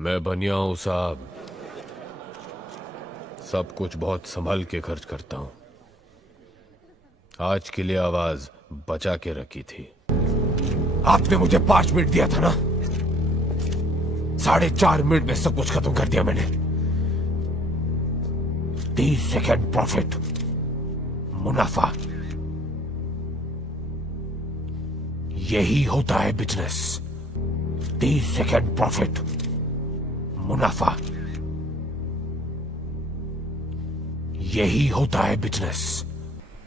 मैं बनिया हूं साहब। सब कुछ बहुत संभल के खर्च करता हूं। आज के लिए आवाज बचा के रखी थी। आपने मुझे 5 मिनट दिया था ना, 4.5 मिनट में सब कुछ खत्म कर दिया मैंने। 30 सेकेंड प्रॉफिट, मुनाफा, यही होता है बिजनेस। 30 सेकेंड प्रॉफिट, मुनाफा, यही होता है बिजनेस।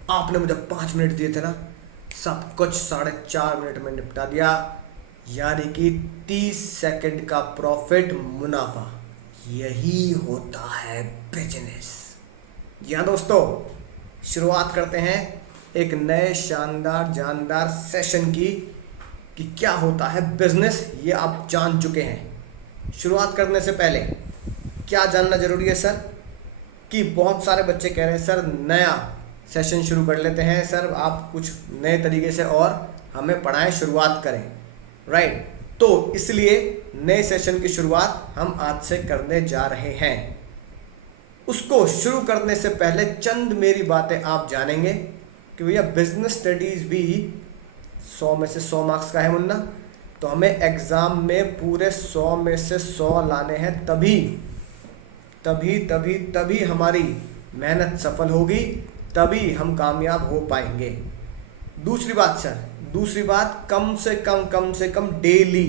आपने मुझे 5 मिनट दिए थे ना, सब कुछ 4.5 मिनट में निपटा दिया। यानी कि 30 सेकंड का प्रॉफिट, मुनाफा, यही होता है बिजनेस। जी हाँ दोस्तों, शुरुआत करते हैं एक नए शानदार जानदार सेशन की कि क्या होता है बिजनेस, ये आप जान चुके हैं। शुरुआत करने से पहले क्या जानना जरूरी है सर, कि बहुत सारे बच्चे कह रहे हैं सर नया सेशन शुरू कर लेते हैं, सर आप कुछ नए तरीके से और हमें पढ़ाएं, शुरुआत करें। राइट, तो इसलिए नए सेशन की शुरुआत हम आज से करने जा रहे हैं। उसको शुरू करने से पहले चंद मेरी बातें आप जानेंगे कि भैया बिजनेस स्टडीज भी 100 में से 100 मार्क्स का है मुन्ना, तो हमें एग्ज़ाम में पूरे 100 में से 100 लाने हैं, तभी तभी तभी तभी हमारी मेहनत सफल होगी, तभी हम कामयाब हो पाएंगे। दूसरी बात सर, दूसरी बात, कम से कम डेली,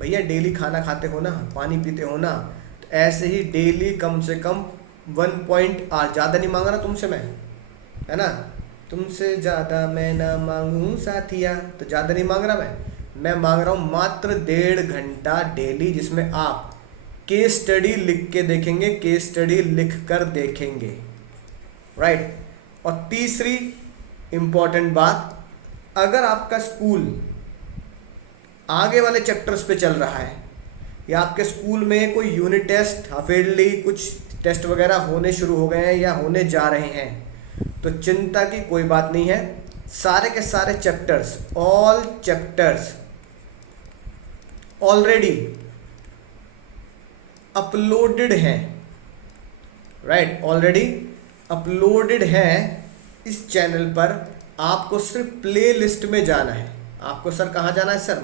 भैया डेली खाना खाते हो ना, पानी पीते हो ना, तो ऐसे ही डेली कम से कम 1 ज़्यादा नहीं मांग रहा तुमसे मैं, है ना, तुमसे ज़्यादा मैं ना मांगूँ साथिया, तो ज़्यादा नहीं मांग रहा मैं मांग रहा हूँ मात्र 1.5 घंटा डेली, जिसमें आप केस स्टडी लिख के देखेंगे, केस स्टडी लिख कर देखेंगे। राइट, और तीसरी इंपॉर्टेंट बात, अगर आपका स्कूल आगे वाले चैप्टर्स पे चल रहा है या आपके स्कूल में कोई यूनिट टेस्ट, हाफ ईयरली कुछ टेस्ट वगैरह होने शुरू हो गए हैं या होने जा रहे हैं, तो चिंता की कोई बात नहीं है। सारे के सारे chapters, all chapters already uploaded हैं। राइट, ऑलरेडी अपलोडेड हैं इस चैनल पर। आपको सिर्फ प्ले लिस्ट में जाना है। आपको सर कहाँ जाना है सर,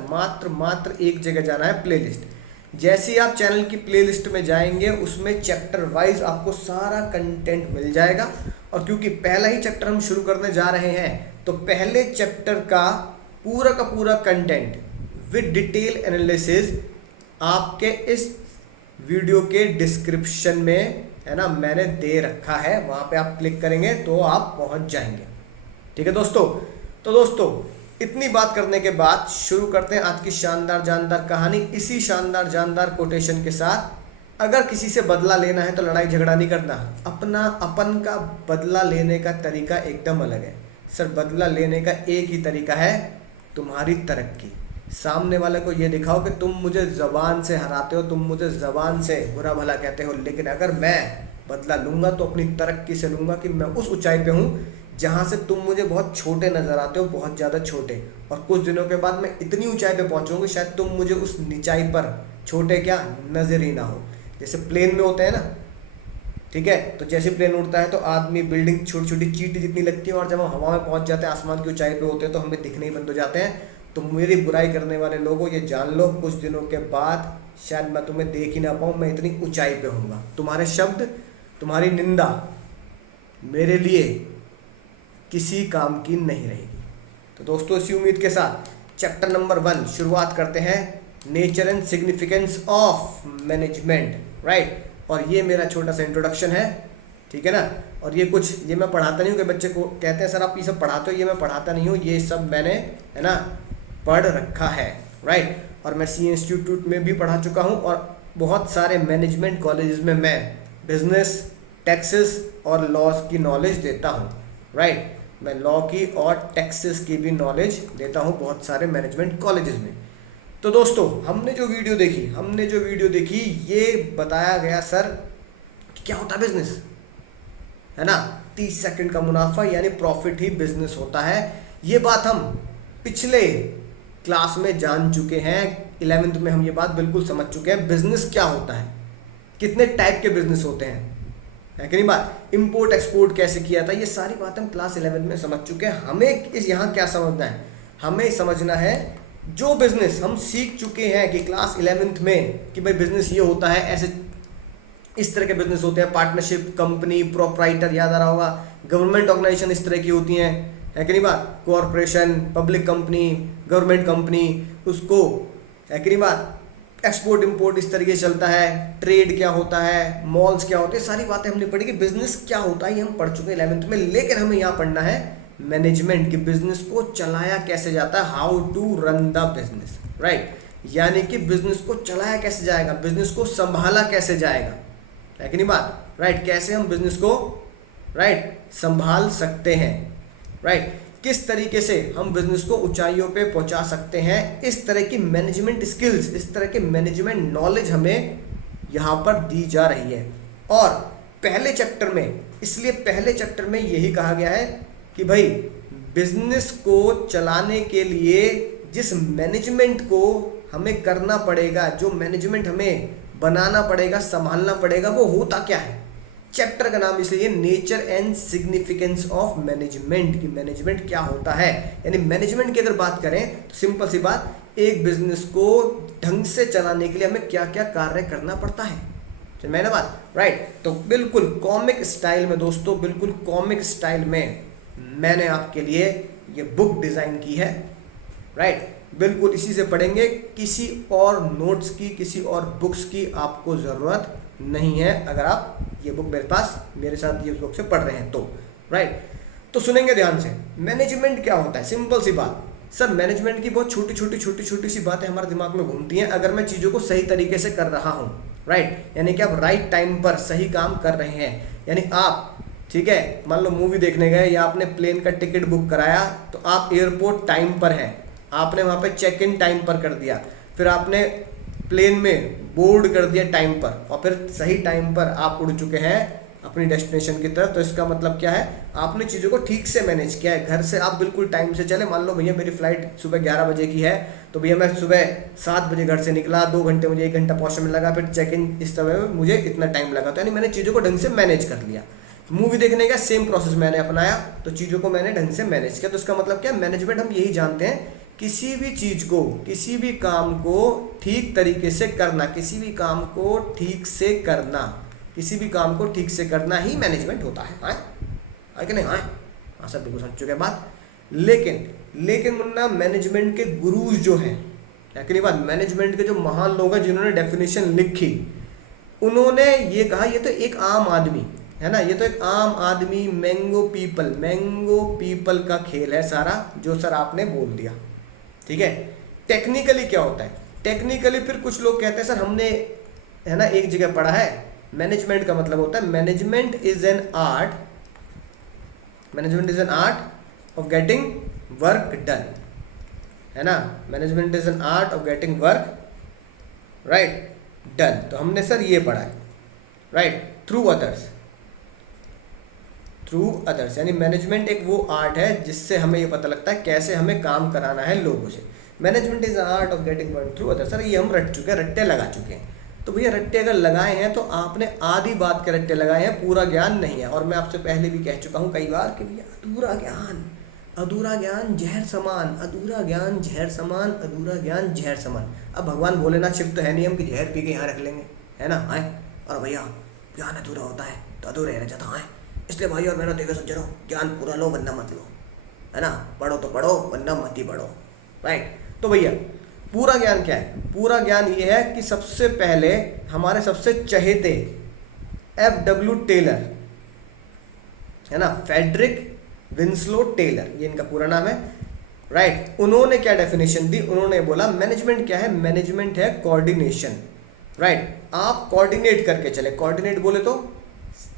मात्र एक जगह जाना है, प्ले लिस्ट। जैसे ही आप चैनल की प्ले लिस्ट में जाएंगे, उसमें चैप्टर वाइज आपको सारा कंटेंट मिल जाएगा। और क्योंकि पहला ही चैप्टर हम शुरू करने जा रहे हैं, तो पहले चैप्टर का पूरा कंटेंट विद डिटेल एनालिसिस आपके इस वीडियो के डिस्क्रिप्शन में, है ना, मैंने दे रखा है, वहाँ पे आप क्लिक करेंगे तो आप पहुँच जाएंगे। ठीक है दोस्तों, तो दोस्तों इतनी बात करने के बाद शुरू करते हैं आज की शानदार जानदार कहानी, इसी शानदार जानदार कोटेशन के साथ। अगर किसी से बदला लेना है तो लड़ाई झगड़ा नहीं करना, अपन का बदला लेने का तरीका एकदम अलग है। सर बदला लेने का एक ही तरीका है, तुम्हारी तरक्की। सामने वाले को ये दिखाओ कि तुम मुझे ज़बान से हराते हो, तुम मुझे ज़बान से बुरा भला कहते हो, लेकिन अगर मैं बदला लूँगा तो अपनी तरक्की से लूँगा कि मैं उस ऊंचाई पे हूँ जहाँ से तुम मुझे बहुत छोटे नज़र आते हो, बहुत ज़्यादा छोटे, और कुछ दिनों के बाद मैं इतनी ऊंचाई पे पहुँचूँगी शायद तुम मुझे उस ऊंचाई पर छोटे क्या नज़र ही ना हो। जैसे प्लेन में होते हैं ना, ठीक है, तो जैसे प्लेन उड़ता है तो आदमी, बिल्डिंग छोटी छोटी चींटी जितनी लगती है, और जब हम हवा में पहुँच जाते हैं, आसमान की ऊंचाई पे होते हैं, तो हमें दिखने ही बंद हो जाते हैं। तो मेरी बुराई करने वाले लोगों, ये जान लो कुछ दिनों के बाद शायद मैं तुम्हें देख ही ना पाऊँ, मैं इतनी ऊंचाई पे होऊंगा। तुम्हारे शब्द, तुम्हारी निंदा मेरे लिए किसी काम की नहीं रहेगी। तो दोस्तों इसी उम्मीद के साथ चैप्टर नंबर 1 शुरुआत करते हैं, nature and significance of management. Right, और ये मेरा छोटा सा इंट्रोडक्शन है, ठीक है ना। और ये मैं पढ़ाता नहीं हूँ, कि बच्चे को कहते हैं सर आप ये सब पढ़ाते हो, ये मैं पढ़ाता नहीं हूँ, ये सब मैंने, है ना, पढ़ रखा है। राइट, और मैं सी इंस्टीट्यूट में भी पढ़ा चुका हूँ, और बहुत सारे मैनेजमेंट कॉलेजेस में मैं बिजनेस, टैक्सेस और लॉज की नॉलेज देता हूँ। राइट, मैं लॉ की और टैक्सेस की भी नॉलेज देता हूँ बहुत सारे मैनेजमेंट कॉलेजेस में। तो दोस्तों हमने जो वीडियो देखी, ये बताया गया सर कि क्या होता है बिजनेस, है ना, 30 सेकंड का मुनाफा यानी प्रॉफिट ही बिजनेस होता है। ये बात हम पिछले क्लास में जान चुके हैं, 11th में हम ये बात बिल्कुल समझ चुके हैं बिजनेस क्या होता है, कितने टाइप के बिजनेस होते हैं, है कि नहीं बात, इंपोर्ट एक्सपोर्ट कैसे किया था, ये सारी बातें हम क्लास 11 में समझ चुके हैं। हमें इस यहाँ क्या समझना है, हमें समझना है जो बिजनेस हम सीख चुके हैं कि क्लास 11th में कि भाई बिजनेस ये होता है, ऐसे इस तरह के बिजनेस होते हैं, पार्टनरशिप, कंपनी, प्रोप्राइटर, याद आ रहा होगा, गवर्नमेंट ऑर्गेनाइजेशन इस तरह की होती हैं, है कि नहीं बात, corporation, public company, government company, उसको, है कि नहीं बात, एक्सपोर्ट इंपोर्ट इस तरीके से चलता है, ट्रेड क्या होता है, मॉल्स क्या होते हैं, सारी बातें हमने पढ़ी कि बिजनेस क्या होता है, ये हम पढ़ चुके हैं 11th में। लेकिन हमें यहाँ पढ़ना है मैनेजमेंट, कि बिजनेस को चलाया कैसे जाता है, how to run the business, right, यानी कि बिजनेस को चलाया कैसे जाएगा, बिजनेस को संभाला कैसे जाएगा, है कि नहीं बात, राइट, कैसे हम बिजनेस को, राइट, संभाल सकते हैं, राइट, किस तरीके से हम बिजनेस को ऊंचाइयों पे पहुंचा सकते हैं, इस तरह की मैनेजमेंट स्किल्स, इस तरह के मैनेजमेंट नॉलेज हमें यहाँ पर दी जा रही है। और पहले चैप्टर में, इसलिए पहले चैप्टर में यही कहा गया है कि भाई बिजनेस को चलाने के लिए जिस मैनेजमेंट को हमें करना पड़ेगा, जो मैनेजमेंट हमें बनाना पड़ेगा, संभालना पड़ेगा, वो होता क्या है। चैप्टर का नाम इसलिए nature and significance of management, की मैनेजमेंट क्या होता है। यानी मैनेजमेंट की अगर बात करें तो सिंपल सी बात, एक बिजनेस को ढंग से चलाने के लिए हमें क्या क्या कार्य करना पड़ता है, मैंने बात, राइट। तो बिल्कुल कॉमिक स्टाइल में दोस्तों, बिल्कुल कॉमिक स्टाइल में मैंने आपके लिए ये बुक डिज़ाइन की है, राइट। बिल्कुल इसी से पढ़ेंगे, किसी और नोट्स की, किसी और बुक्स की आपको ज़रूरत नहीं है, अगर आप ये बुक मेरे साथ ये बुक से पढ़ रहे हैं तो, राइट। तो सुनेंगे ध्यान से, मैनेजमेंट क्या होता है, सिंपल सी बात सर, मैनेजमेंट की बहुत छोटी सी बातें हमारे दिमाग में घूमती हैं अगर मैं चीज़ों को सही तरीके से कर रहा हूँ, राइट, यानी कि आप राइट टाइम पर सही काम कर रहे हैं। यानी आप, ठीक है, मान लो मूवी देखने गए या आपने प्लेन का टिकट बुक कराया, तो आप एयरपोर्ट टाइम पर हैं, आपने वहाँ पे चेक इन टाइम पर कर दिया, फिर आपने प्लेन में बोर्ड कर दिया टाइम पर, और फिर सही टाइम पर आप उड़ चुके हैं अपनी डेस्टिनेशन की तरफ। तो इसका मतलब क्या है, आपने चीज़ों को ठीक से मैनेज किया है। घर से आप बिल्कुल टाइम से चले, मान लो भैया मेरी फ़्लाइट सुबह 11 बजे की है, तो भैया मैं सुबह 7 बजे घर से निकला, 2 घंटे मुझे 1 घंटा पहुँचने में लगा, फिर चेक इन इस समय मुझे इतना टाइम लगा, तो यानी मैंने चीज़ों को ढंग से मैनेज कर लिया। मूवी देखने का सेम प्रोसेस मैंने अपनाया, तो चीज़ों को मैंने ढंग से मैनेज किया। तो इसका मतलब क्या, मैनेजमेंट हम यही जानते हैं, किसी भी चीज़ को, किसी भी काम को ठीक तरीके से करना, किसी भी काम को ठीक से करना, किसी भी काम को ठीक से करना ही मैनेजमेंट होता है। हाँ कि नहीं, हाँ सब बिल्कुल समझ चुके बात। लेकिन मुन्ना, मैनेजमेंट के गुरुज जो हैं, कि नहीं बात, मैनेजमेंट के जो महान लोग हैं जिन्होंने डेफिनेशन लिखी, उन्होंने ये कहा ये तो एक आम आदमी है ना, ये तो एक आम आदमी, मैंगो पीपल का खेल है सारा, जो सर आपने बोल दिया, ठीक है। टेक्निकली क्या होता है, टेक्निकली फिर कुछ लोग कहते हैं सर हमने, है ना, एक जगह पढ़ा है, मैनेजमेंट का मतलब होता है management is an art of getting work done, है ना, management is an art of getting work right done. तो हमने सर ये पढ़ा है, राइट, थ्रू अदर्स, यानी मैनेजमेंट एक वो आर्ट है जिससे हमें ये पता लगता है कैसे हमें काम कराना है लोगों से। Management is art of getting work through others, sir ये हम रट्टे लगा चुके हैं। तो भैया रट्टे अगर लगाए हैं तो आपने आधी बात के रट्टे लगाए हैं, पूरा ज्ञान नहीं है। और मैं आपसे पहले भी कह चुका हूँ कई बार कि भैया अधूरा ज्ञान जहर समान, अधूरा ज्ञान जहर समान। अब भगवान भोलेनाथ शिव तो है नहीं हम कि जहर पी के यहाँ रख लेंगे, है ना, आए। और भैया ज्ञान अधूरा होता है तो अधूरे रह जाता है, इसलिए भाई और मेहनत देखो समझो, ज्ञान पूरा लो वरना मत लो, है ना, पढ़ो तो पढ़ो वरना मत ही पढ़ो, राइट। तो भैया पूरा ज्ञान क्या है, पूरा ज्ञान ये है कि सबसे पहले हमारे सबसे चहेते F.W. टेलर, है ना, फ्रेडरिक विंस्लो टेलर, ये इनका पूरा नाम है, राइट। उन्होंने क्या डेफिनेशन दी, उन्होंने बोला मैनेजमेंट क्या है, मैनेजमेंट है कोऑर्डिनेशन, राइट। आप कोऑर्डिनेट करके चले, कोऑर्डिनेट बोले तो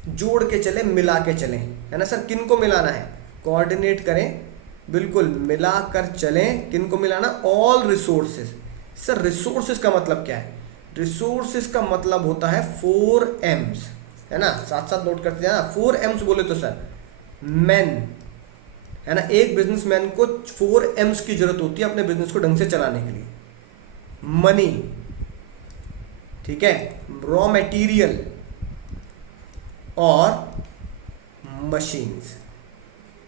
जोड़ के चले, मिला के चलें, है ना सर। किन को मिलाना है, कोऑर्डिनेट करें, बिल्कुल मिला कर चलें। किन को मिलाना, ऑल रिसोर्सेज। सर रिसोर्सेज का मतलब क्या है, रिसोर्सेज का मतलब होता है 4 M's, है ना, साथ साथ नोट करते हैं ना। 4 M's बोले तो सर मैन, है ना। एक बिजनेसमैन को 4 M's की जरूरत होती है अपने बिजनेस को ढंग से चलाने के लिए। मनी, ठीक है, रॉ मटेरियल और मशीन्स,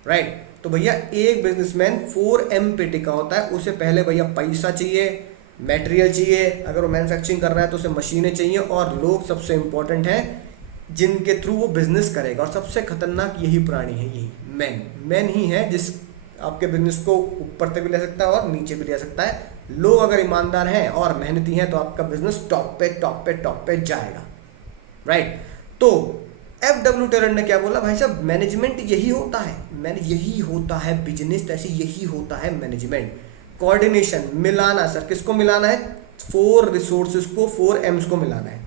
राइट। तो भैया एक बिजनेसमैन 4 M पे टिका होता है। उसे पहले भैया पैसा चाहिए, मटेरियल चाहिए, अगर वो मैन्युफैक्चरिंग कर रहा है तो उसे मशीनें चाहिए, और लोग सबसे इंपॉर्टेंट हैं जिनके थ्रू वो बिजनेस करेगा। और सबसे खतरनाक यही प्राणी है, यही मैन ही है जिस आपके बिजनेस को ऊपर तक भी ले सकता है और नीचे भी ले सकता है। लोग अगर ईमानदार हैं और मेहनती हैं तो आपका बिजनेस टॉप पे जाएगा, राइट। तो FW टेलर ने क्या बोला, भाई साहब मैनेजमेंट यही होता है, यही होता है बिजनेस, ऐसे यही होता है मैनेजमेंट। कोऑर्डिनेशन, मिलाना, सर किसको मिलाना है, 4 रिसोर्सेज को, 4 M's को मिलाना है,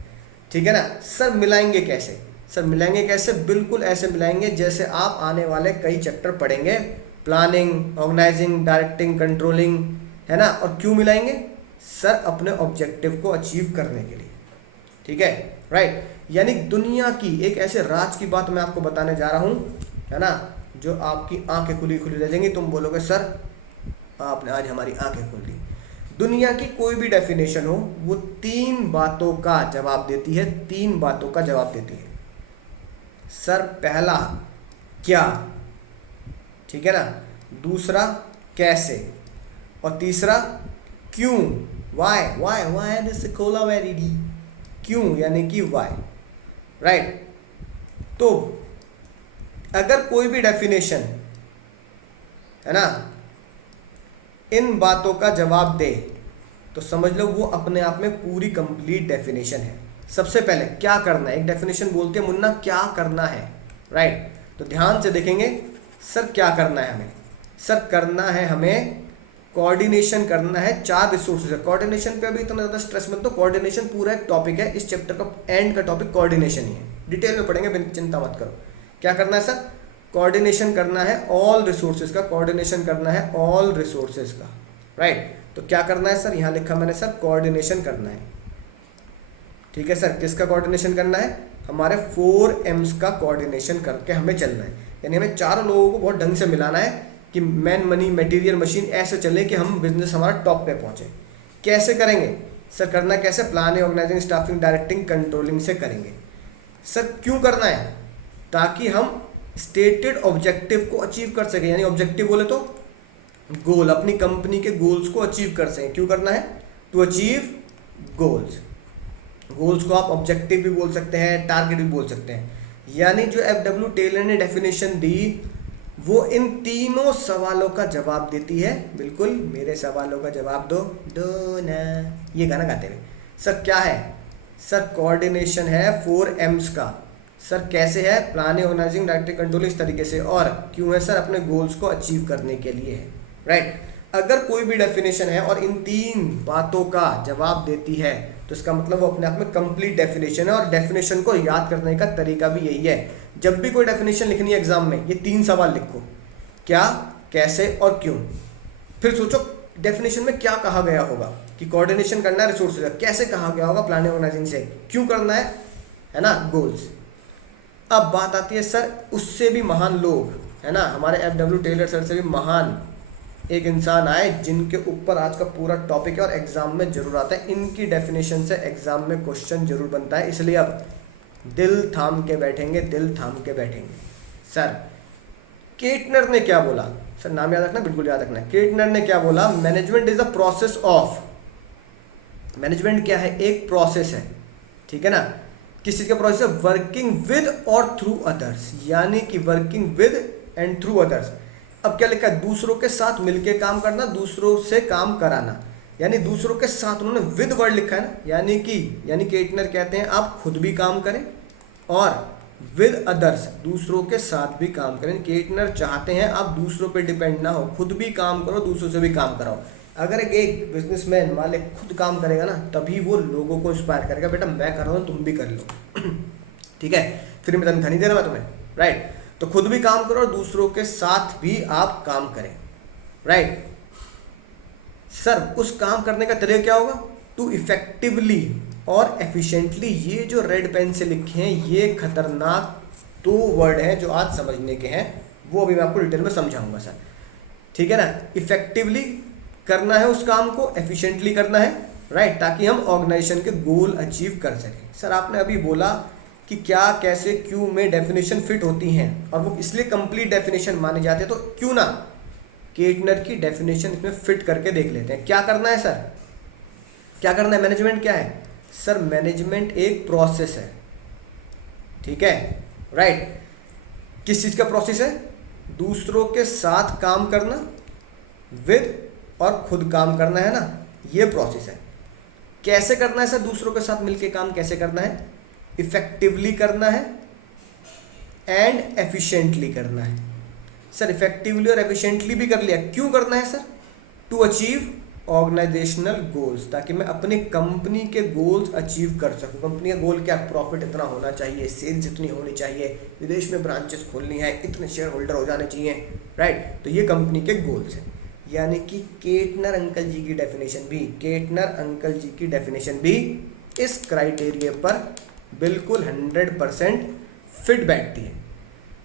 ठीक है ना। सर मिलाएंगे कैसे, सर मिलाएंगे कैसे, बिल्कुल ऐसे मिलाएंगे जैसे आप आने वाले कई चैप्टर पढ़ेंगे, प्लानिंग, ऑर्गेनाइजिंग, डायरेक्टिंग, कंट्रोलिंग, है ना। और क्यों मिलाएंगे, सर अपने ऑब्जेक्टिव को अचीव करने के लिए, ठीक है, राइट। यानी दुनिया की एक ऐसे राज की बात मैं आपको बताने जा रहा हूँ, है ना, जो आपकी आंखें खुली रह जाएंगी। तुम बोलोगे सर आपने आज हमारी आंखें खोल दी। दुनिया की कोई भी डेफिनेशन हो वो 3 बातों का जवाब देती है, 3 बातों का जवाब देती है। सर पहला क्या, ठीक है ना, दूसरा कैसे, और तीसरा क्यों, why this Cola very D, क्यों यानी कि वाई, राइट। तो अगर कोई भी डेफिनेशन, है ना, इन बातों का जवाब दे तो समझ लो वो अपने आप में पूरी कंप्लीट डेफिनेशन है। सबसे पहले क्या करना है, एक डेफिनेशन बोलते हैं मुन्ना क्या करना है, राइट। तो ध्यान से देखेंगे, सर क्या करना है हमें, सर करना है हमें कोऑर्डिनेशन करना है, 4 रिसोर्सेज है। कोऑर्डिनेशन पे अभी इतना ज़्यादा स्ट्रेस मत दो, कोऑर्डिनेशन पूरा एक टॉपिक है, इस चैप्टर का एंड का टॉपिक कोऑर्डिनेशन ही है, डिटेल में पढ़ेंगे, चिंता मत करो। क्या करना है सर, कोऑर्डिनेशन करना है ऑल रिसोर्सेज का, कोऑर्डिनेशन करना है ऑल रिसोर्सेज का, राइट। तो क्या करना है सर, यहाँ लिखा मैंने सर कोऑर्डिनेशन करना है, ठीक है सर। किसका कोऑर्डिनेशन करना है, हमारे 4 M's का कोऑर्डिनेशन करके हमें चलना है। यानी हमें चारों लोगों को बहुत ढंग से मिलाना है कि मैन, मनी, मटेरियल, मशीन ऐसे चले कि हम बिजनेस हमारा टॉप पे पहुंचे। कैसे करेंगे सर, करना कैसे, planning, organizing, staffing, directing, controlling से करेंगे। सर क्यों करना है, ताकि हम स्टेटेड ऑब्जेक्टिव को अचीव कर सकें। यानी ऑब्जेक्टिव बोले तो गोल, अपनी कंपनी के गोल्स को अचीव कर सकें। क्यों करना है, टू अचीव गोल्स। गोल्स को आप ऑब्जेक्टिव भी बोल सकते हैं, टारगेट भी बोल सकते हैं। यानी जो FW टेलर ने डेफिनेशन दी वो इन तीनों सवालों का जवाब देती है। बिल्कुल मेरे सवालों का जवाब दो ना, ये गाना गाते हुए। सर क्या है, सर कोऑर्डिनेशन है 4 M's का। सर कैसे है, प्लानिंग, ऑर्गेनाइजिंग, डायरेक्टिंग, कंट्रोल, इस तरीके से। और क्यों है सर, अपने गोल्स को अचीव करने के लिए है, राइट। अगर कोई भी डेफिनेशन है और इन 3 बातों का जवाब देती है तो इसका मतलब वो अपने आप में कंप्लीट डेफिनेशन है। और डेफिनेशन को याद करने का तरीका भी यही है, जब भी कोई डेफिनेशन लिखनी है एग्जाम में, ये 3 सवाल लिखो, क्या, कैसे और क्यों। फिर सोचो डेफिनेशन में क्या कहा गया होगा कि कोऑर्डिनेशन करना है रिसोर्सेज, कैसे कहा गया होगा प्लानिंग ऑर्गेनाइजिंग से, क्यों करना है ना, गोल्स। अब बात आती है सर उससे भी महान लोग, है ना, हमारे FW टेलर सर से भी महान एक इंसान आए जिनके ऊपर आज का पूरा टॉपिक है और एग्जाम में जरूर आता है। इनकी डेफिनेशन से एग्जाम में क्वेश्चन जरूर बनता है, इसलिए अब दिल थाम के बैठेंगे, दिल थाम के बैठेंगे। सर केटनर ने क्या बोला, सर नाम याद रखना, बिल्कुल याद रखना। केटनर ने क्या बोला, management is the process of, management क्या है, एक प्रोसेस है, ठीक है ना। किस चीज़ का प्रोसेस है, वर्किंग विद और थ्रू अदर्स, यानी कि working with and through others. अब क्या लिखा है, दूसरों के साथ मिलके काम करना, दूसरों से काम कराना, यानी दूसरों के साथ उन्होंने विद वर्ड लिखा है ना, यानी केटनर कहते हैं आप खुद भी काम करें और विद अदर्स, दूसरों के साथ भी काम करें। केटनर चाहते हैं आप दूसरों पे डिपेंड ना हो, खुद भी काम करो, दूसरों से भी काम कराओ। अगर एक बिजनेसमैन मालिक खुद काम करेगा ना, तभी वो लोगों को इंस्पायर करेगा, बेटा मैं कर रहा हूँ तुम भी कर लो ठीक है, फिर मैं तनख्वाह नहीं दे रहा मैं तुम्हें, राइट। तो खुद भी काम करो और दूसरों के साथ भी आप काम करें, राइट। सर उस काम करने का तरीका क्या होगा, टू इफेक्टिवली और एफिशिएंटली। ये जो रेड पेन से लिखे हैं ये खतरनाक 2 वर्ड हैं जो आज समझने के हैं, वो अभी मैं आपको डिटेल में समझाऊंगा सर, ठीक है ना। इफेक्टिवली करना है उस काम को, एफिशिएंटली करना है, राइट, ताकि हम ऑर्गेनाइजेशन के गोल अचीव कर सकें। सर आपने अभी बोला कि क्या, कैसे, क्यों में डेफिनेशन फिट होती हैं और वो इसलिए कंप्लीट डेफिनेशन माने जाते हैं, तो क्यों ना केटनर की डेफिनेशन इसमें फिट करके देख लेते हैं। क्या करना है सर, क्या करना है, मैनेजमेंट क्या है सर, मैनेजमेंट एक प्रोसेस है, ठीक है, राइट। किस चीज़ का प्रोसेस है, दूसरों के साथ काम करना, विद और खुद काम करना है ना, ये प्रोसेस है। कैसे करना है सर, दूसरों के साथ मिलके काम कैसे करना है, इफेक्टिवली करना है एंड एफिशिएंटली करना है। सर इफेक्टिवली और एफिशिएंटली भी कर लिया, क्यों करना है sir, to achieve organizational goals, ताकि मैं अपनी कंपनी के गोल्स अचीव कर सकूं। कंपनी का गोल क्या, प्रॉफिट इतना होना चाहिए, सेल्स इतनी होनी चाहिए, विदेश में ब्रांचेस खोलनी है, इतने शेयर होल्डर हो जाने चाहिए, राइट। तो ये कंपनी के गोल्स हैं। यानी कि केटनर अंकल जी की डेफिनेशन भी, केटनर अंकल जी की डेफिनेशन भी इस क्राइटेरिया पर बिल्कुल 100% फिट बैठती है।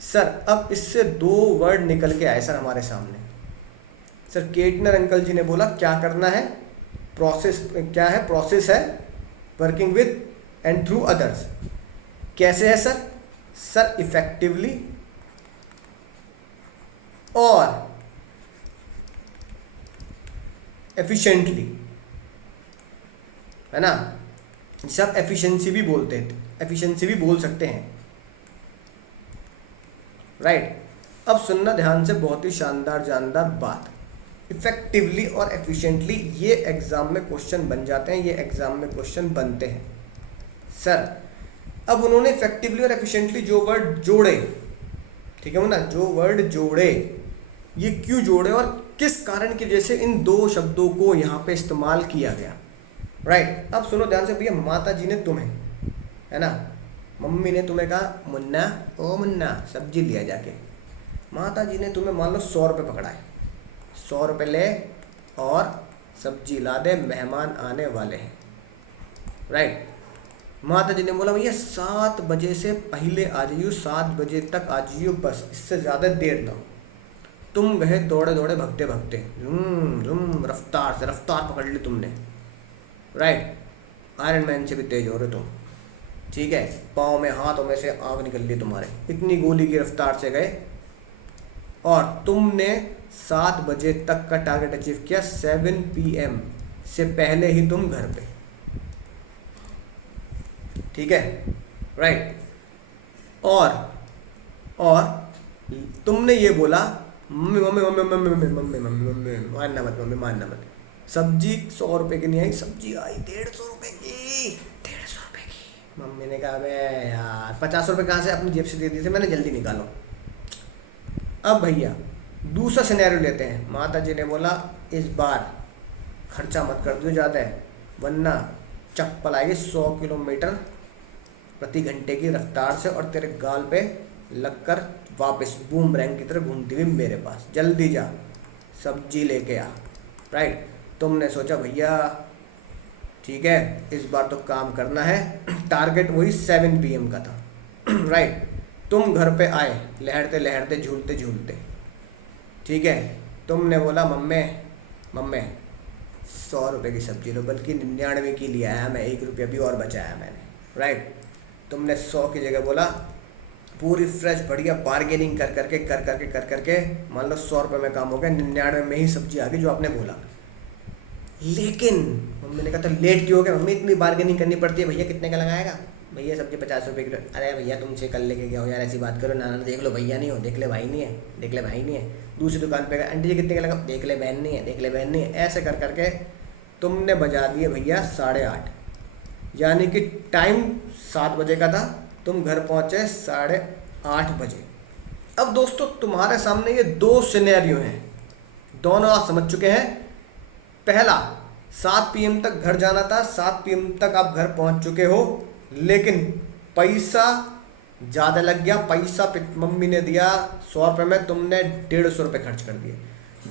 सर अब इससे 2 वर्ड निकल के आए सर हमारे सामने। सर केटनर अंकल जी ने बोला क्या करना है, प्रोसेस क्या है, प्रोसेस है, working with and through others. कैसे है सर, सर इफेक्टिवली और एफिशिएंटली, है ना, जिसे आप एफिशिएंसी भी बोलते हैं, एफिशिएंसी भी बोल सकते हैं, राइट। अब सुनना ध्यान से, बहुत ही शानदार जानदार बात। इफेक्टिवली और एफिशिएंटली ये एग्जाम में क्वेश्चन बन जाते हैं, ये एग्जाम में क्वेश्चन बनते हैं सर। अब उन्होंने इफेक्टिवली और एफिशिएंटली जो वर्ड जोड़े, ठीक है ना, जो वर्ड जोड़े, ये क्यों जोड़े और किस कारण की वजह से इन 2 शब्दों को यहाँ पे इस्तेमाल किया गया, राइट। अब सुनो ध्यान से भैया, माता जी ने तुम्हें, है ना, मम्मी ने तुम्हें कहा मुन्ना, ओ मुन्ना सब्जी लिया जाके। माता जी ने तुम्हें मान लो 100 रुपये पकड़ाए, 100 रुपये ले और सब्जी ला दे, मेहमान आने वाले हैं, राइट। माता जी ने बोला भैया 7 बजे से पहले आ जाइयो, 7 बजे तक आ जाइयो, बस इससे ज़्यादा देर ना हो। तुम गए दौड़े दौड़े भगते भगते, रफ्तार से रफ्तार पकड़ ली तुमने, राइट। आयरन मैन से भी तेज हो रहे तुम, ठीक है, पाँव में हाथों में से आग निकल ली तुम्हारे, इतनी गोली की रफ्तार से गए और तुमने 7 बजे तक का टारगेट अचीव किया। 7 PM से पहले ही तुम घर पे, ठीक है, राइट। और तुमने ये बोला mummy mummy mummy mummy mummy mummy mummy mummy मानना मत, मम्मी मानना मत, सब्जी 100 रुपये की नहीं आई, सब्जी आई 150 रुपये की, 150 रुपये की। मम्मी ने कहा मैं यार 50 रुपये कहाँ से अपनी जेब से दे दिए थे मैंने, जल्दी निकालो। अब भैया दूसरा सिनेरियो लेते हैं। माता जी ने बोला इस बार खर्चा मत कर दो ज़्यादा है, वरना चप्पल आएगी 100 किलोमीटर प्रति घंटे की रफ्तार से और तेरे गाल पे लगकर वापस बूमरैंग की तरह घूमती हुई मेरे पास, जल्दी जा सब्जी लेके आ, राइट। तुमने सोचा भैया ठीक है इस बार तो काम करना है, टारगेट वही 7 PM का था, राइट। तुम घर पे आए लहरते लहरते झूलते झूलते, ठीक है। तुमने बोला मम्मी 100 रुपये की सब्जी लो, बल्कि 99 की लिया है मैं, 1 रुपया भी और बचाया मैंने, राइट। तुमने 100 की जगह बोला, पूरी फ्रेश बढ़िया बार्गेनिंग कर करके मान लो 100 रुपये में काम हो गया, 99 में ही सब्जी आ गई जो आपने बोला। लेकिन मम्मी ने कहा तो लेट क्यों हो गया, मम्मी इतनी बार्गेनिंग करनी पड़ती है, भैया कितने का लगाएगा, भैया सब्जी 50 रुपये किलो। अरे भैया तुमसे कल लेके गया हो यार, ऐसी बात करो ना, देख लो भैया नहीं हो, देख ले भाई नहीं है, देख ले भाई नहीं है। दूसरी दुकान पे गया, आंटी जी कितने का लगा, देख ले बहन नहीं है, देख ले बहन नहीं है। ऐसे कर करके तुमने बजा दिए भैया 8:30, यानी कि टाइम 7 बजे का था, तुम घर पहुँचे 8:30 बजे। अब दोस्तों तुम्हारे सामने ये 2 सिनेरियो हैं, दोनों आप समझ चुके हैं। पहला 7 PM तक घर जाना था, 7 PM तक आप घर पहुंच चुके हो, लेकिन पैसा ज़्यादा लग गया, पैसा मम्मी ने दिया 100 रुपये में, तुमने 150 रुपये खर्च कर दिए।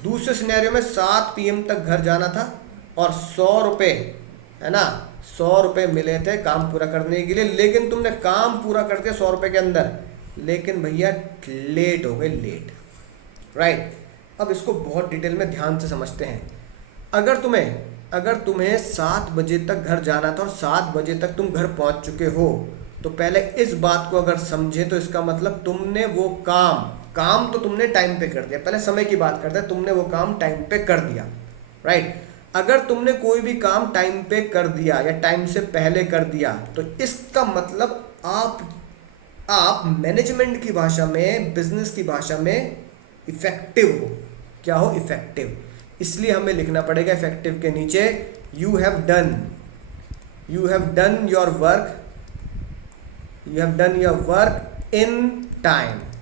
दूसरे सिनेरियो में 7 PM तक घर जाना था और 100 रुपये, है ना, 100 रुपये मिले थे काम पूरा करने के लिए, लेकिन तुमने काम पूरा कर दिया 100 रुपये के अंदर, लेकिन भैया लेट हो गए, लेट। राइट। अब इसको बहुत डिटेल में ध्यान से समझते हैं। अगर तुम्हें 7 बजे तक घर जाना था और 7 बजे तक तुम घर पहुंच चुके हो, तो पहले इस बात को अगर समझे तो इसका मतलब तुमने वो काम तो तुमने टाइम पे कर दिया। पहले समय की बात करते हैं, तुमने वो काम टाइम पे कर दिया, राइट। अगर तुमने कोई भी काम टाइम पे कर दिया या टाइम से पहले कर दिया, तो इसका मतलब आप मैनेजमेंट की भाषा में, बिजनेस की भाषा में इफेक्टिव हो। क्या हो? इफेक्टिव। इसलिए हमें लिखना पड़ेगा इफेक्टिव के नीचे you have done your work in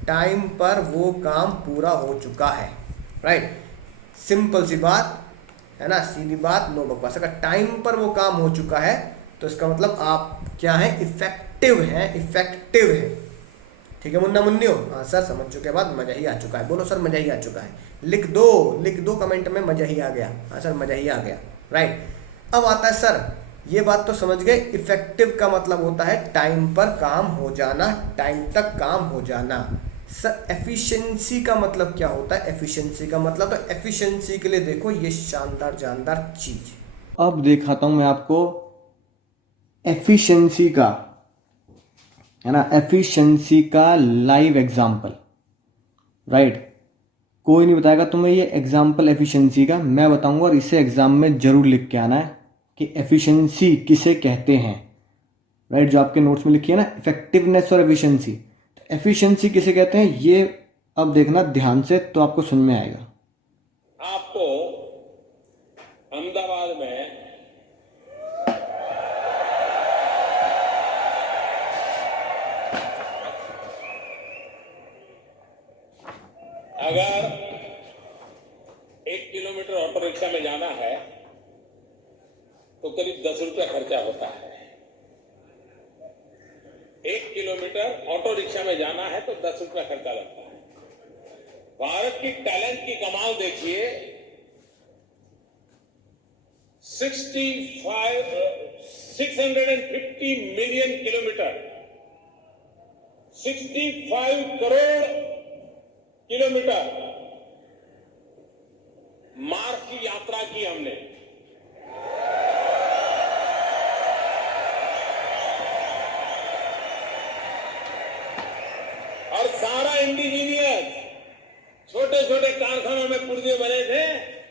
time पर वो काम पूरा हो चुका है, राइट। सिंपल सी बात है ना, सीधी बात, नो बकवास। अगर टाइम पर वो काम हो चुका है तो इसका मतलब आप क्या है? इफेक्टिव है। ठीक है मुन्ना मुन्नियो? हाँ सर समझ चुके बाद मज़ा ही आ चुका है। बोलो सर मज़ा ही आ चुका है। लिख दो कमेंट में मज़ा ही आ गया। हाँ सर मज़ा ही आ गया, राइट। अब आता है सर, ये बात तो समझ गए, इफेक्टिव का मतलब होता है टाइम पर काम हो जाना, टाइम तक काम हो जाना। सर एफिशिएंसी का मतलब क्या होता है? एफिशिएंसी का मतलब, तो एफिशिएंसी के लिए देखो ये शानदार जानदार चीज। अब दिखाता हूं मैं आपको एफिशिएंसी का, है ना, एफिशिएंसी का लाइव एग्जांपल, राइट। कोई नहीं बताएगा तुम्हें ये एग्जांपल एफिशिएंसी का, मैं बताऊंगा, और इसे एग्जाम में जरूर लिख के आना है कि एफिशिएंसी किसे कहते हैं, राइट। जो आपके नोट्स में लिखी है ना, इफेक्टिवनेस और एफिशिएंसी, तो एफिशिएंसी किसे कहते हैं ये अब देखना ध्यान से, तो आपको समझ में आएगा। आपको अहमदाबाद में अगर 1 किलोमीटर ऑटो रिक्शा में जाना है तो करीब 10 रुपया खर्चा होता है। 1 किलोमीटर ऑटो रिक्शा में जाना है तो 10 रुपया खर्चा लगता है। भारत की टैलेंट की कमाल देखिए, 650 million kilometre, 65 crore kilometre Mars की यात्रा की हमने। और सारा इंडिजीनियस छोटे छोटे कारखानों में पुर्जे बने थे,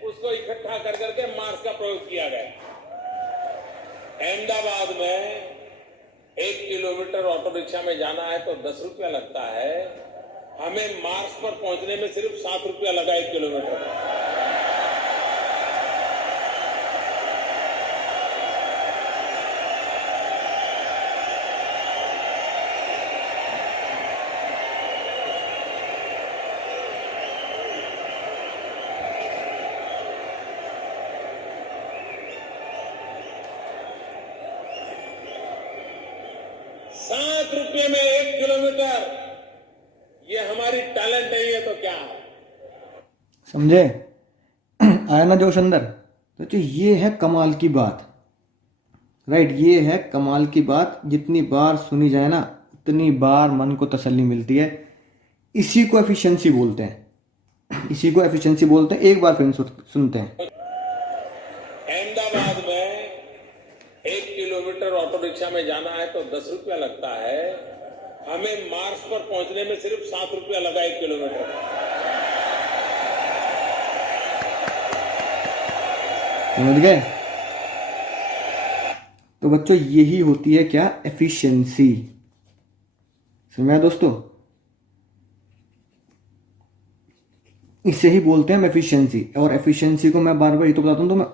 उसको इकट्ठा कर करके मार्स का प्रयोग किया गया। अहमदाबाद में 1 किलोमीटर ऑटो रिक्शा में जाना है तो 10 रुपया लगता है, हमें मार्स पर पहुंचने में सिर्फ 7 रुपया लगा 1 किलोमीटर। ₹7 में 1 किलोमीटर, ये हमारी टैलेंट नहीं है तो क्या है? समझे? आया ना जोश अंदर? तो ये है कमाल की बात, राइट। ये है कमाल की बात, जितनी बार सुनी जाए ना उतनी बार मन को तसल्ली मिलती है। इसी को एफिशिएंसी बोलते हैं, इसी को एफिशिएंसी बोलते हैं। एक बार फिर सुनते हैं। अहमदाबाद में 1 किलोमीटर ऑटो रिक्शा में जाना है तो 10 रुपया लगता है, हमें मार्स पर पहुंचने में सिर्फ 7 रुपया लगा 1 किलोमीटर। समझ गए? तो बच्चों यही होती है क्या? एफिशिएंसी। समझ में आया दोस्तों? इसे ही बोलते हैं एफिशिएंसी। और एफिशिएंसी को मैं बार बार ये तो बताता हूं, तो मैं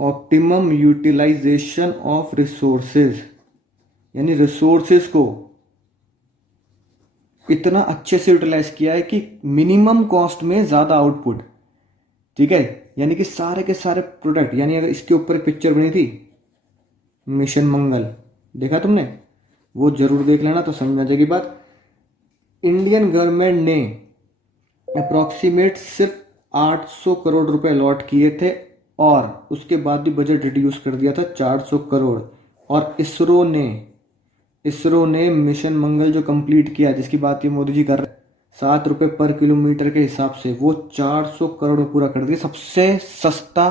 ऑप्टिमम यूटिलाइजेशन ऑफ रिसोर्सेज, यानी रिसोर्सेज को इतना अच्छे से यूटिलाइज किया है कि मिनिमम कॉस्ट में ज्यादा आउटपुट। ठीक है, यानी कि सारे के सारे प्रोडक्ट, यानी अगर इसके ऊपर एक पिक्चर बनी थी मिशन मंगल, देखा तुमने? वो जरूर देख लेना तो समझ आ जाएगी बात। इंडियन गवर्नमेंट ने अप्रॉक्सीमेट सिर्फ 800 करोड़ रुपए अलॉट किए थे और उसके बाद भी बजट रिड्यूस कर दिया था 400 करोड़। और इसरो ने इसरो ने मिशन मंगल जो कंप्लीट किया, जिसकी बात ये मोदी जी कर रहे हैं, 7 रुपये पर किलोमीटर के हिसाब से वो 400 करोड़ में पूरा कर दिया। सबसे सस्ता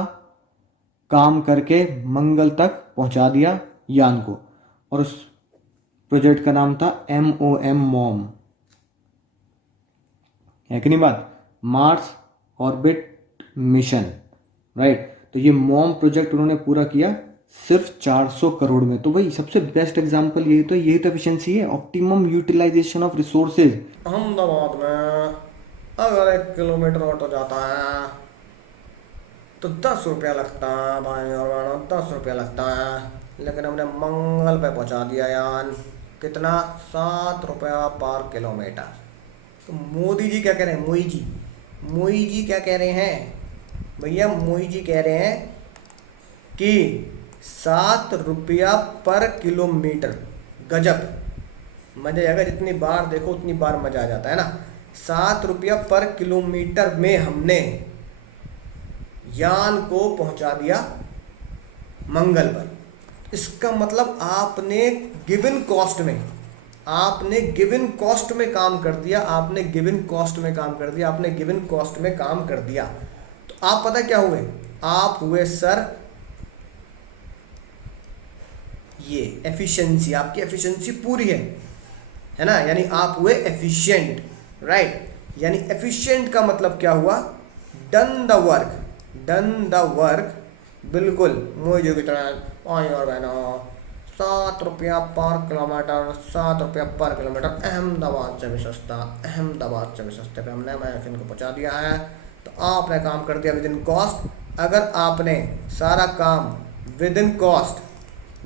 काम करके मंगल तक पहुंचा दिया यान को। और उस प्रोजेक्ट का नाम था MOM, है कि नहीं बात, मार्स ऑर्बिट मिशन, राइट। तो ये मॉम प्रोजेक्ट उन्होंने पूरा किया सिर्फ 400 करोड़ में। तो भाई सबसे बेस्ट एग्जांपल यही तो एफिशिएंसी है, optimum utilization of resources. Ahmedabad में अगर 1 किलोमीटर ऑटो जाता है तो 10 रुपया लगता है भाई, और 10 रुपया लगता है। लेकिन हमने मंगल पे पहुंचा दिया यान, कितना, 7 रुपया पर किलोमीटर। तो मोदी जी क्या कह रहे हैं, मोदी जी क्या कह रहे हैं भैया, मोदी जी कह रहे हैं कि 7 रुपया पर किलोमीटर। गजब, मजा आएगा, जितनी बार देखो उतनी बार मजा आ जाता है ना। 7 रुपया पर किलोमीटर में हमने यान को पहुंचा दिया मंगल पर। इसका मतलब आपने गिवन कॉस्ट में काम कर दिया, आपने गिवन कॉस्ट में काम कर दिया। तो आप पता क्या हुए, आप हुए सर ये एफिशिएंसी, आपकी एफिशिएंसी पूरी है ना, यानी आप हुए एफिशिएंट, राइट। यानी एफिशिएंट का मतलब क्या हुआ, डन द वर्क बिल्कुल मुझे की तरह। और बहनों 7 रुपया पर किलोमीटर, 7 रुपया पर किलोमीटर, अहमदाबाद से भी सस्ता पे हमने मैराथन को पहुंचा दिया है। तो आपने काम कर दिया विद इन कॉस्ट। अगर आपने सारा काम with in cost,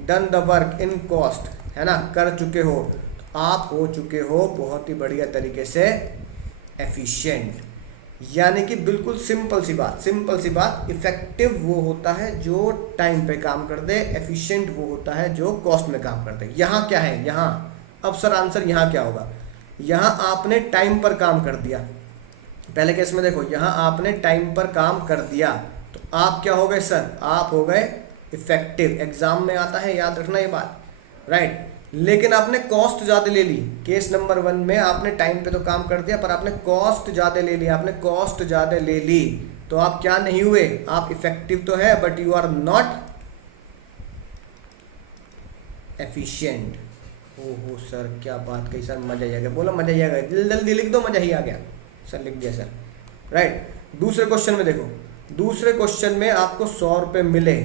done the work in cost, है ना, कर चुके हो, तो आप हो चुके हो बहुत ही बढ़िया तरीके से एफिशिएंट। यानी कि बिल्कुल सिंपल सी बात, इफेक्टिव वो होता है जो टाइम पे काम कर दे, एफिशिएंट वो होता है जो कॉस्ट में काम कर दे। यहाँ क्या है, यहाँ अब सर आंसर यहाँ क्या होगा, यहाँ आपने टाइम पर काम कर दिया। पहले केस में देखो, यहाँ आपने टाइम पर काम कर दिया, तो आप क्या हो गए सर, आप हो गए इफेक्टिव। एग्जाम में आता है, याद रखना ये बात, राइट। लेकिन आपने कॉस्ट ज़्यादा ले ली। केस नंबर 1 में आपने टाइम पे तो काम कर दिया, पर आपने कॉस्ट ज़्यादा ले ली, तो आप क्या नहीं हुए, आप इफेक्टिव तो है but you are not efficient. ओहो सर क्या बात कही सर, मजा ही आ गया, बोलो मजा ही आ गया, जल्दी लिख दो, मजा ही आ गया सर, लिख दिया सर, राइट। दूसरे क्वेश्चन में देखो, दूसरे क्वेश्चन में आपको 100 रुपये मिले,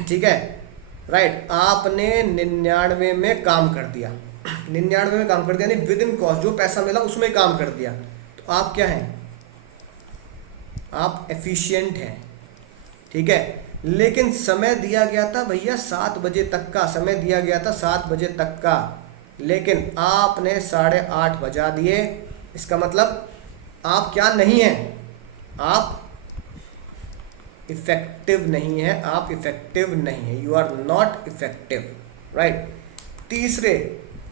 ठीक है, राइट। आपने 99 में काम कर दिया, 99 में काम कर दिया, यानी विद इन कॉस्ट जो पैसा मिला उसमें काम कर दिया। तो आप क्या हैं, आप एफिशिएंट हैं, ठीक है। लेकिन समय दिया गया था भैया 7 बजे तक का, समय दिया गया था 7 बजे तक का, लेकिन आपने 8:30 बजा दिए। इसका मतलब आप क्या नहीं हैं, आप इफेक्टिव नहीं है, आप इफेक्टिव नहीं है, you are not effective, right. तीसरे,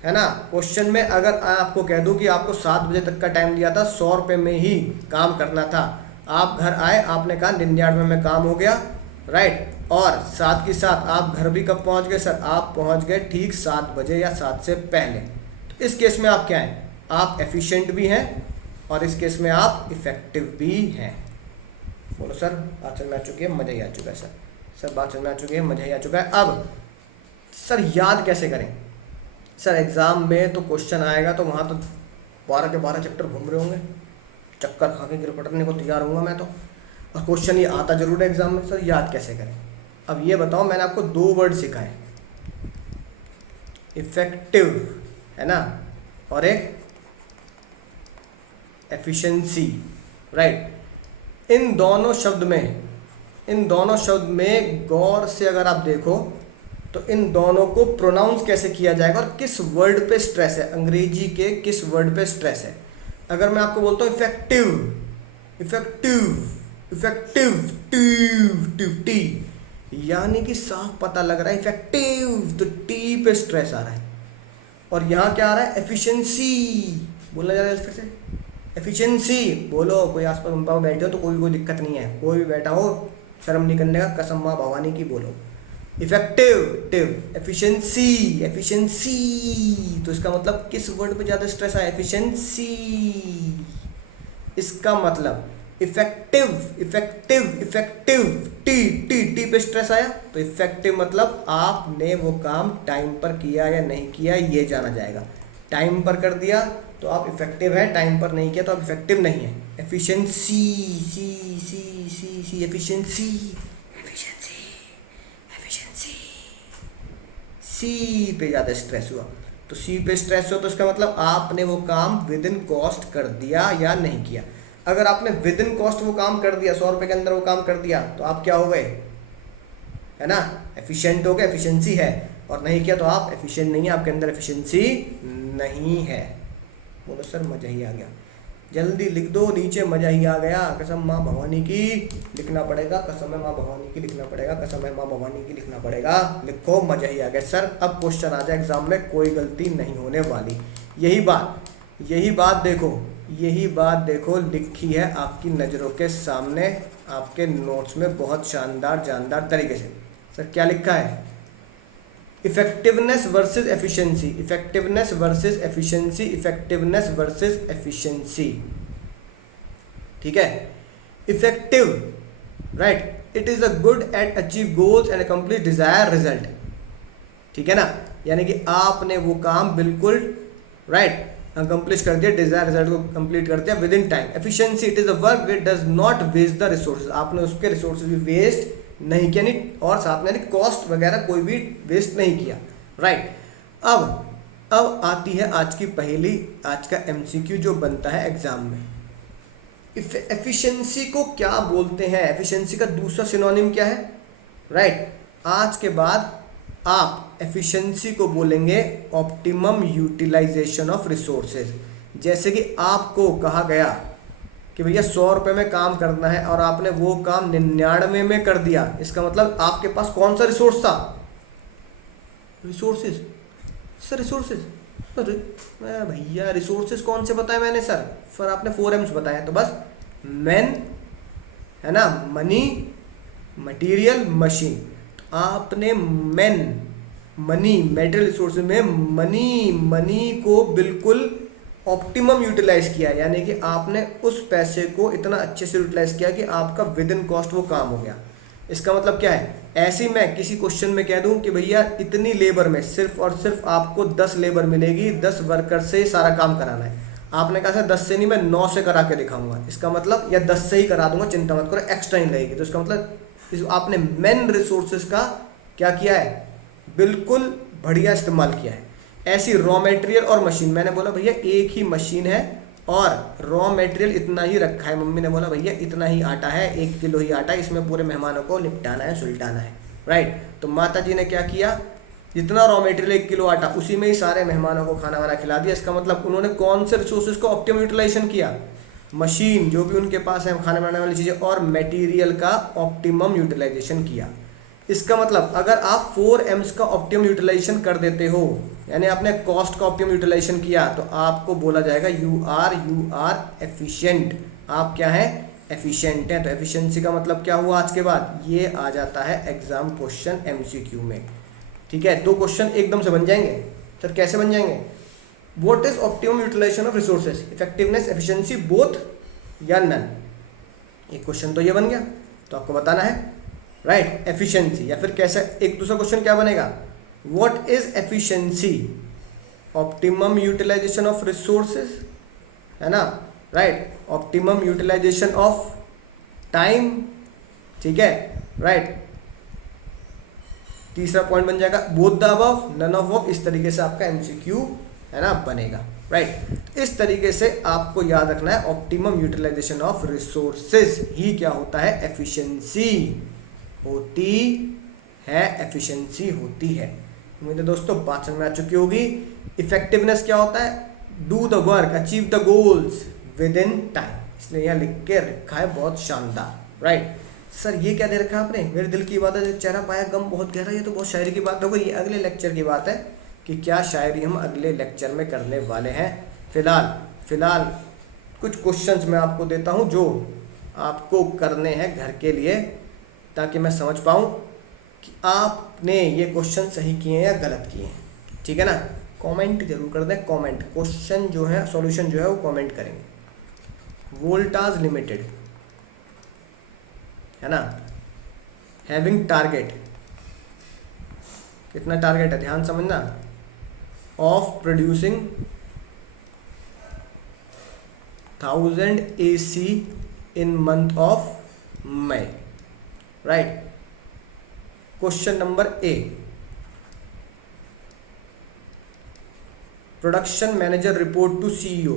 है ना, क्वेश्चन में अगर आपको कह दूं कि आपको 7 बजे तक का टाइम दिया था, 100 रुपये में ही काम करना था, आप घर आए, आपने कहा 99 में काम हो गया, राइट। और साथ के साथ आप घर भी कब पहुंच गए सर, आप पहुंच गए ठीक 7 बजे या 7 से पहले। तो इस केस में आप क्या हैं, आप एफिशिएंट भी हैं, और इस केस में आप इफेक्टिव भी हैं। बोलो सर बात समझ में आ चुकी है, मज़ा ही आ चुका है सर बात समझ में आ चुकी है, मज़ा ही आ चुका है। अब सर याद कैसे करें, सर एग्ज़ाम में तो क्वेश्चन आएगा तो वहाँ तो 12 के 12 चैप्टर घूम रहे होंगे, चक्कर खा के गिर पड़ने को तैयार होऊंगा मैं तो, और क्वेश्चन ये आता जरूर है एग्ज़ाम में। सर याद कैसे करें, अब ये बताओ, मैंने आपको 2 वर्ड सिखाए, इफेक्टिव, है ना, और एक एफिशिएंसी, राइट। इन दोनों शब्द में गौर से अगर आप देखो तो इन दोनों को प्रोनाउंस कैसे किया जाएगा और किस वर्ड पे स्ट्रेस है, अंग्रेजी के किस वर्ड पे स्ट्रेस है। अगर मैं आपको बोलता हूँ इफेक्टिव टी, यानी कि साफ पता लग रहा है इफेक्टिव, तो टी पे स्ट्रेस आ रहा है। और यहाँ क्या आ रहा है, एफिशिएंसी, बोलना जा रहा है फिर से, एफिशिएंसी बोलो। कोई आसपास उन बैठे हो तो कोई दिक्कत नहीं है, कोई भी बैठा हो शर्म नहीं करने का, कसम माँ भवानी की बोलो, इफेक्टिव टिव एफिशिएंसी एफिशिएंसी, तो इसका मतलब किस वर्ड पे ज़्यादा स्ट्रेस आया? एफिशिएंसी। इसका मतलब effective effective effective, T T T पे स्ट्रेस आया तो इफेक्टिव मतलब आपने वो काम टाइम पर किया या नहीं किया ये जाना जाएगा। टाइम पर कर दिया तो आप इफेक्टिव है, टाइम पर नहीं किया तो आप इफेक्टिव नहीं है। एफिशिएंसी सी सी सी सी एफिशिएंसी एफिशिएंसी एफिशिएंसी, सी पे ज़्यादा स्ट्रेस हुआ तो सी पे स्ट्रेस हो तो इसका मतलब आपने वो काम विद इन कॉस्ट कर दिया या नहीं किया। अगर आपने विद इन कॉस्ट वो काम कर दिया, 100 रुपये के अंदर वो काम कर दिया तो आप क्या हो गए? है ना, एफिशिएंट हो गए, एफिशिएंसी है। और नहीं किया तो आप एफिशिएंट नहीं है, आपके अंदर एफिशिएंसी नहीं है। बोलो सर मज़ा ही आ गया, जल्दी लिख दो नीचे, मज़ा ही आ गया। कसम माँ भवानी की लिखना पड़ेगा, कसम है माँ भवानी की लिखना पड़ेगा, कसम है माँ भवानी की लिखना पड़ेगा। लिखो मज़ा ही आ गया सर। अब क्वेश्चन आ जाए एग्जाम में, कोई गलती नहीं होने वाली। यही बात देखो, यही बात देखो लिखी है आपकी नज़रों के सामने आपके नोट्स में बहुत शानदार जानदार तरीके से। सर क्या लिखा है? Effectiveness versus efficiency, effectiveness versus efficiency, effectiveness versus efficiency. ठीक है, effective right, it is a good at achieve goals and accomplish Dzire result. ठीक है ना, यानी कि आपने वो काम बिल्कुल राइट अकम्प्लिश कर दिया, डिजायर रिजल्ट को कंप्लीट कर दिया within time. Efficiency, it is a work which does not waste the resources, आपने उसके रिसोर्सेज भी वेस्ट नहीं किया, नहीं और साथ में कॉस्ट वगैरह कोई भी वेस्ट नहीं किया। राइट, अब आती है आज की पहली, आज का एमसीक्यू जो बनता है एग्जाम में। एफिशिएंसी को क्या बोलते हैं? एफिशिएंसी का दूसरा सिनोनिम क्या है? राइट, आज के बाद आप एफिशिएंसी को बोलेंगे ऑप्टिमम यूटिलाइजेशन ऑफ रिसोर्सेज। जैसे कि आपको कहा गया कि भैया 100 रुपये में काम करना है और आपने वो काम 99 में कर दिया, इसका मतलब आपके पास कौन सा रिसोर्स था? रिसोर्सेज सर, रिसोर्सेज अरे भैया रिसोर्सेज कौन से बताए मैंने सर आपने 4 M's बताए, तो बस मैन है ना, मनी, मटेरियल, मशीन। आपने मनी मेटेरियल रिसोर्सेज में मनी को बिल्कुल ऑप्टिमम यूटिलाइज किया, यानी कि आपने उस पैसे को इतना अच्छे से यूटिलाइज किया कि आपका विद इन कॉस्ट वो काम हो गया। इसका मतलब क्या है? ऐसे ही मैं किसी क्वेश्चन में कह दूं कि भैया इतनी लेबर में सिर्फ और सिर्फ आपको 10 लेबर मिलेगी, 10 वर्कर से सारा काम कराना है। आपने कहा सर 10 से नहीं, मैं 9 से करा के दिखाऊंगा, इसका मतलब या 10 से ही करा दूंगा, चिंता मत करो, एक्स्ट्रा नहीं लगेगी। तो इसका मतलब आपने मेन रिसोर्सेज का क्या किया है? बिल्कुल बढ़िया इस्तेमाल किया है। ऐसी रॉ मटेरियल और मशीन, मैंने बोला भैया एक ही मशीन है और रॉ मटेरियल इतना ही रखा है, मम्मी ने बोला भैया इतना ही आटा है, 1 किलो ही आटा है, इसमें पूरे मेहमानों को निपटाना है, सुलटाना है। राइट, तो माता जी ने क्या किया? जितना रॉ मटेरियल 1 किलो आटा, उसी में ही सारे मेहमानों को खाना वाना खिला दिया। इसका मतलब उन्होंने कौन से रिसोर्सेज को ऑप्टिमम यूटिलाइजेशन किया? मशीन जो भी उनके पास है खाने बनाने वाली चीज़ें और मटेरियल का ऑप्टिमम यूटिलाइजेशन किया। इसका मतलब अगर आप 4 M's का ऑप्टिमम यूटिलाइजेशन कर देते हो, यानी आपने कॉस्ट का ऑप्टिमम यूटिलाइजेशन किया, तो आपको बोला जाएगा यू आर एफिशिएंट। आप क्या है? एफिशिएंट हैं। तो एफिशिएंसी का मतलब क्या हुआ? आज के बाद ये आ जाता है एग्जाम क्वेश्चन एमसीक्यू में। ठीक है, 2 क्वेश्चन एकदम से बन जाएंगे। सर कैसे बन जाएंगे? What is optimum utilization of resources, effectiveness, efficiency, both या नन। एक क्वेश्चन तो ये बन गया, तो आपको बताना है राइट एफिशिएंसी। या फिर कैसे, एक दूसरा क्वेश्चन क्या बनेगा? What is efficiency, optimum utilization of resources, है ना, right, optimum utilization of time. ठीक है, राइट। तीसरा पॉइंट बन जाएगा both the above, none of above. इस तरीके से आपका एमसीक्यू है ना बनेगा। राइट, इस तरीके से आपको याद रखना है ऑप्टिमम यूटिलाइजेशन ऑफ रिसोर्सेज ही क्या होता है? एफिशिएंसी होती है, एफिशिएंसी होती है। उम्मीद है दोस्तों बात समझ में आ चुकी होगी। इफेक्टिवनेस क्या होता है? Do the work, achieve the goals with in time. इसलिए यहाँ लिख के रखा है, बहुत शानदार। राइट सर ये क्या दे रखा है आपने? मेरे दिल की बात है, चेहरा पाया गम बहुत गहरा, ये तो बहुत शायरी की बात हो गई। ये अगले लेक्चर की बात है कि क्या शायरी हम अगले लेक्चर में करने वाले हैं। फिलहाल कुछ क्वेश्चंस मैं आपको देता हूँ जो आपको करने हैं घर के लिए, ताकि मैं समझ पाऊँ कि आपने ये क्वेश्चन सही किए हैं या गलत किए हैं, ठीक है ना। कमेंट जरूर कर दें, कमेंट क्वेश्चन जो है सॉल्यूशन जो है वो कमेंट करेंगे। वोल्टाज लिमिटेड है ना, हैविंग टारगेट, कितना टारगेट है ध्यान समझना, of producing 1000 AC in month of May, right. Question number A, production manager report to CEO,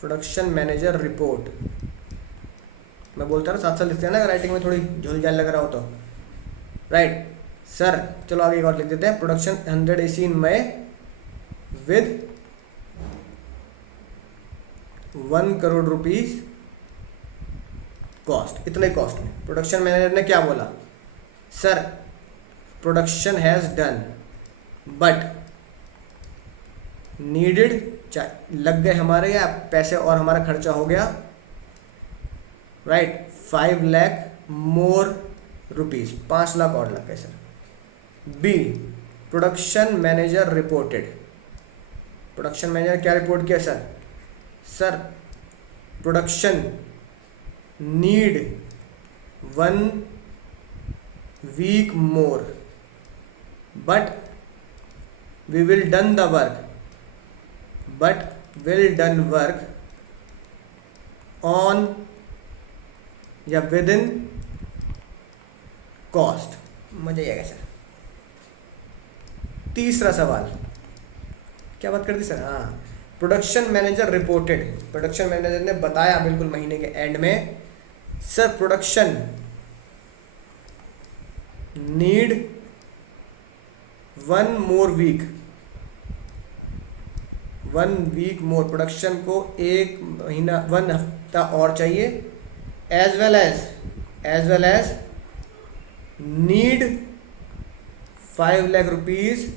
production manager report, मैं बोलता हूँ साथ साथ लिखते हैं ना, राइटिंग में थोड़ी झोल झाल लग रहा हो तो, राइट सर। चलो आगे एक और लिख देते हैं, production 100 AC in May with 1 crore rupees cost, इतने कॉस्ट में। प्रोडक्शन मैनेजर ने क्या बोला, sir production has done but needed, लग गए हमारे या पैसे और हमारा खर्चा हो गया, right 5 lakh more rupees, 5 lakh और लग गए सर। B, production manager reported, production manager क्या रिपोर्ट किया sir, sir production need 1 week more but we will done the work, but will done work on या विद इन कॉस्ट, मजा ही आएगा सर। तीसरा सवाल क्या बात कर दी सर, हाँ production manager reported, production manager ने बताया बिल्कुल महीने के एंड में, sir production need 1 more week, 1 week more, production को 1 महीना 1 हफ्ता और चाहिए, as well as need 5 lakh rupees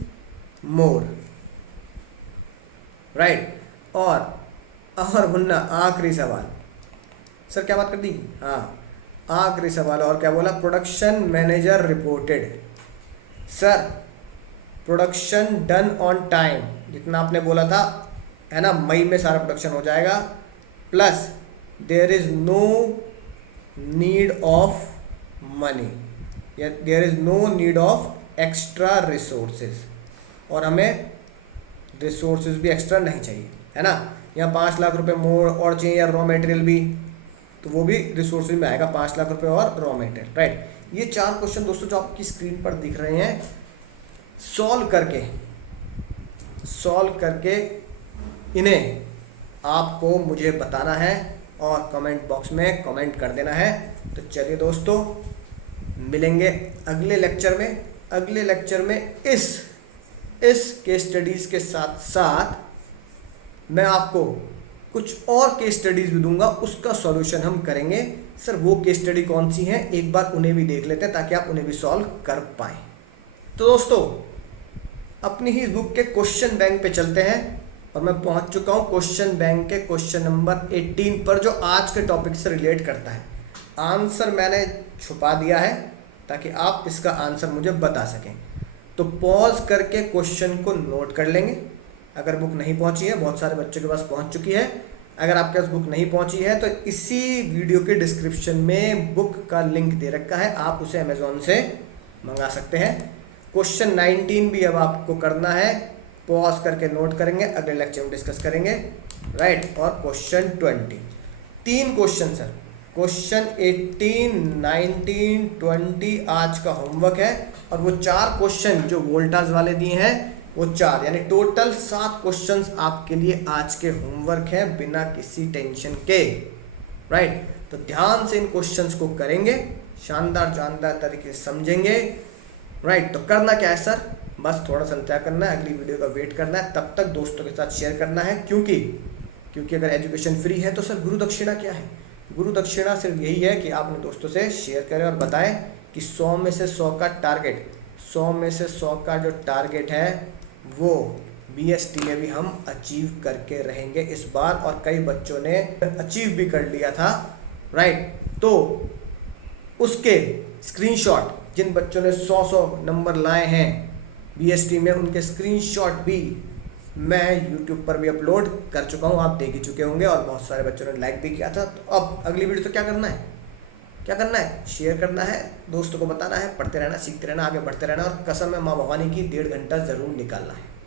more, right. और बोलना आखिरी सवाल, सर क्या बात कर दी, हाँ आखिरी सवाल और क्या बोला, production manager reported, sir production done on time, जितना आपने बोला था है ना, मई में सारा प्रोडक्शन हो जाएगा, plus there is no need of money, there is no need of extra resources, और हमें रिसोर्सेज भी एक्स्ट्रा नहीं चाहिए, है ना। यहाँ 5 लाख रुपए मोर और चाहिए, या रॉ मटेरियल भी, तो वो भी रिसोर्सेज में आएगा, 5 लाख रुपए और रॉ मटेरियल, राइट। ये 4 क्वेश्चन दोस्तों जो आपकी स्क्रीन पर दिख रहे हैं, सॉल्व करके इन्हें आपको मुझे बताना है और कमेंट बॉक्स में कमेंट कर देना है। तो चलिए दोस्तों मिलेंगे अगले लेक्चर में। अगले लेक्चर में इस केस स्टडीज़ के साथ साथ मैं आपको कुछ और केस स्टडीज़ भी दूंगा, उसका सॉल्यूशन हम करेंगे। सर वो केस स्टडी कौन सी हैं, एक बार उन्हें भी देख लेते हैं ताकि आप उन्हें भी सॉल्व कर पाएँ। तो दोस्तों अपनी ही बुक के क्वेश्चन बैंक पे चलते हैं और मैं पहुंच चुका हूं क्वेश्चन बैंक के क्वेश्चन नंबर 18 पर, जो आज के टॉपिक से रिलेट करता है। आंसर मैंने छुपा दिया है ताकि आप इसका आंसर मुझे बता सकें। तो पॉज करके क्वेश्चन को नोट कर लेंगे। अगर बुक नहीं पहुंची है, बहुत सारे बच्चों के पास पहुंच चुकी है, अगर आपके पास बुक नहीं पहुंची है तो इसी वीडियो के डिस्क्रिप्शन में बुक का लिंक दे रखा है, आप उसे अमेज़ॉन से मंगा सकते हैं। क्वेश्चन 19 भी अब आपको करना है, पॉज करके नोट करेंगे, अगले लेक्चर में डिस्कस करेंगे, राइट। और क्वेश्चन 20, 3 क्वेश्चन सर, क्वेश्चन 18, 19, 20 आज का होमवर्क है। और वो 4 क्वेश्चन जो वोल्टाज वाले दिए हैं वो 4, यानी टोटल 7 क्वेश्चंस आपके लिए आज के होमवर्क हैं बिना किसी टेंशन के, राइट। तो ध्यान से इन क्वेश्चंस को करेंगे, शानदार तरीके से समझेंगे, राइट। तो करना क्या है सर, बस थोड़ा सा इंतजार करना है, अगली वीडियो का वेट करना है, तब तक दोस्तों के साथ शेयर करना है, क्योंकि अगर एजुकेशन फ्री है तो सर गुरु दक्षिणा क्या है। गुरु दक्षिणा सिर्फ यही है कि आप अपने दोस्तों से शेयर करें और बताएं कि 100 में से 100 का टारगेट, 100 में से 100 का जो टारगेट है वो BST में भी हम अचीव करके रहेंगे इस बार, और कई बच्चों ने अचीव भी कर लिया था, राइट। तो उसके स्क्रीनशॉट, जिन बच्चों ने 100 नंबर लाए हैं बीएसटी में, उनके स्क्रीनशॉट भी मैं यूट्यूब पर भी अपलोड कर चुका हूँ, आप देख ही चुके होंगे और बहुत सारे बच्चों ने लाइक भी किया था। तो अब अगली वीडियो तो क्या करना है, शेयर करना है, दोस्तों को बताना है, पढ़ते रहना, सीखते रहना, आगे बढ़ते रहना और कसम है माँ भवानी की 1.5 घंटा ज़रूर निकालना है।